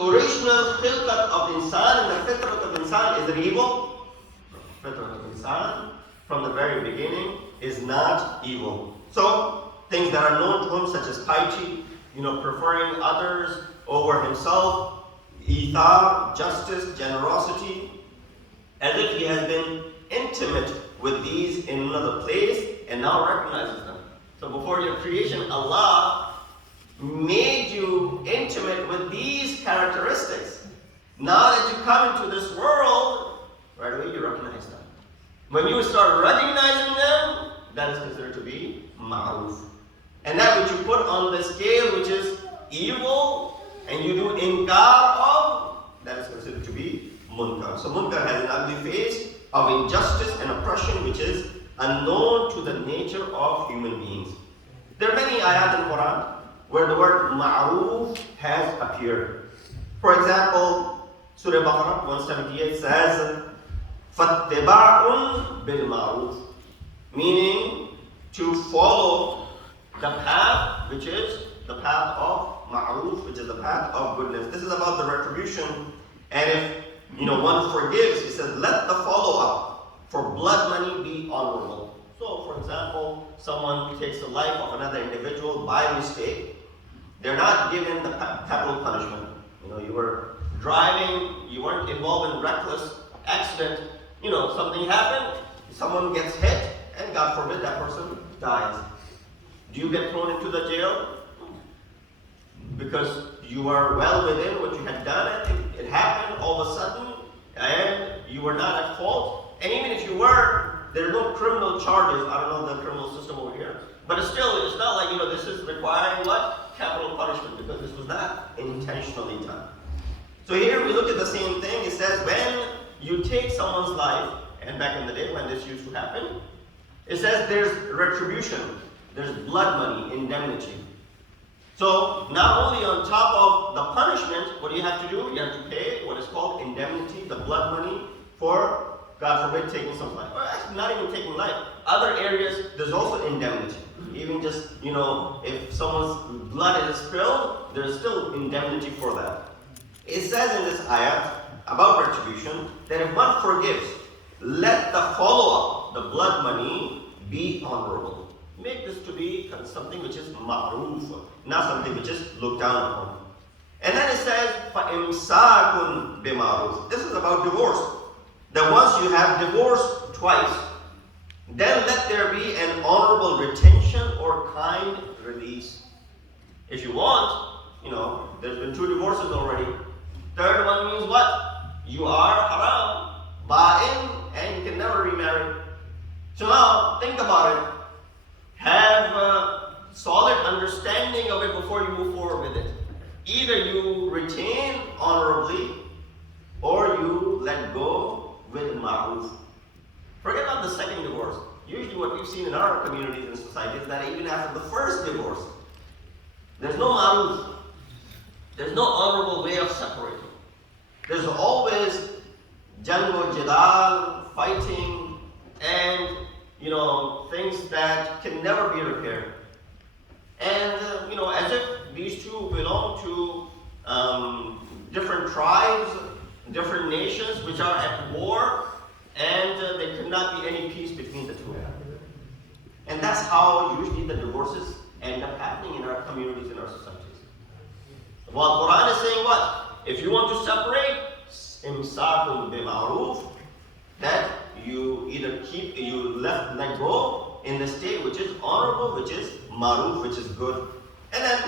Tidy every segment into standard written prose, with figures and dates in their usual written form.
original khilqat of insan and the fitrat of insan, is it evil? Fitrat of insan from the very beginning is not evil. So things that are known to him, such as piety, preferring others over himself, ithar, justice, generosity, as if he has been intimate with these in another place and now recognizes them. So before your creation, Allah made you intimate with these characteristics. Now that you come into this world, right away you recognize them. When you start recognizing them, that is considered to be ma'ruf. And that which you put on the scale, which is evil, and you do inkar of, that is considered to be munkar. So munkar has an ugly face of injustice and oppression, which is unknown to the nature of human beings. There are many ayat in Quran where the word ma'ruf has appeared. For example, Surah Baqarah 178 says, فَاتِّبَاعٌ بِالْمَعْرُوفِ, meaning to follow the path, which is the path of ma'ruf, which is the path of goodness. This is about the retribution. And if one forgives, he says, let the follow-up for blood money be honorable. So, for example, someone takes the life of another individual by mistake. They're not given the capital punishment. You were driving, you weren't involved in reckless accident. Something happened, someone gets hit, and God forbid that person dies. Do you get thrown into the jail? Because you are well within what you had done, it happened all of a sudden, and you were not at fault. And even if you were, there are no criminal charges. I don't know the criminal system over here. But still, it's not like, this is requiring what? Capital punishment, because this was not intentionally done. So here we look at the same thing. It says when you take someone's life, and back in the day when this used to happen, it says there's retribution, there's blood money, indemnity. So not only on top of the punishment, what do you have to do? You have to pay what is called indemnity, the blood money, for, God forbid, taking someone's life. Or actually not even taking life. Other areas, there's also indemnity. Even just, if someone's blood is spilled, there's still indemnity for that. It says in this ayat about retribution that if one forgives, let the follow-up, the blood money, be honorable. Make this to be something which is ma'ruf, not something which is looked down upon. And then it says, فَإِمْسَاكٌ بِمَعْرُوفٍ. This is about divorce. That once you have divorced twice, then let there be an honorable retention or kind release. If you want, there's been 2 divorces already. Third one means what? You are haram, ba'in, and you can never remarry. So now, think about it. Have a solid understanding of it before you move forward with it. Either you retain honorably, or you let go with ma'ruf. Forget about the second divorce. Usually what we've seen in our communities and society is that even after the first divorce, there's no ma'ruf. There's no honorable way of separating. There's always jango jidal, fighting, and things that can never be repaired. And as if these two belong to different tribes, different nations which are at war, and there could not be any peace between the two. And that's how usually the divorces end up happening in our communities, in our societies. While Quran is saying what? If you want to separate, imsakun bima'ruf, that you either let go in the state which is honorable, which is ma'ruf, which is good. And then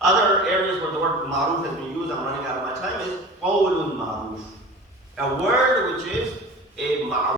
other areas where the word ma'ruf has been used, I'm running out of my time, is qawlun ma'ruf. A word which is a ma'ruf.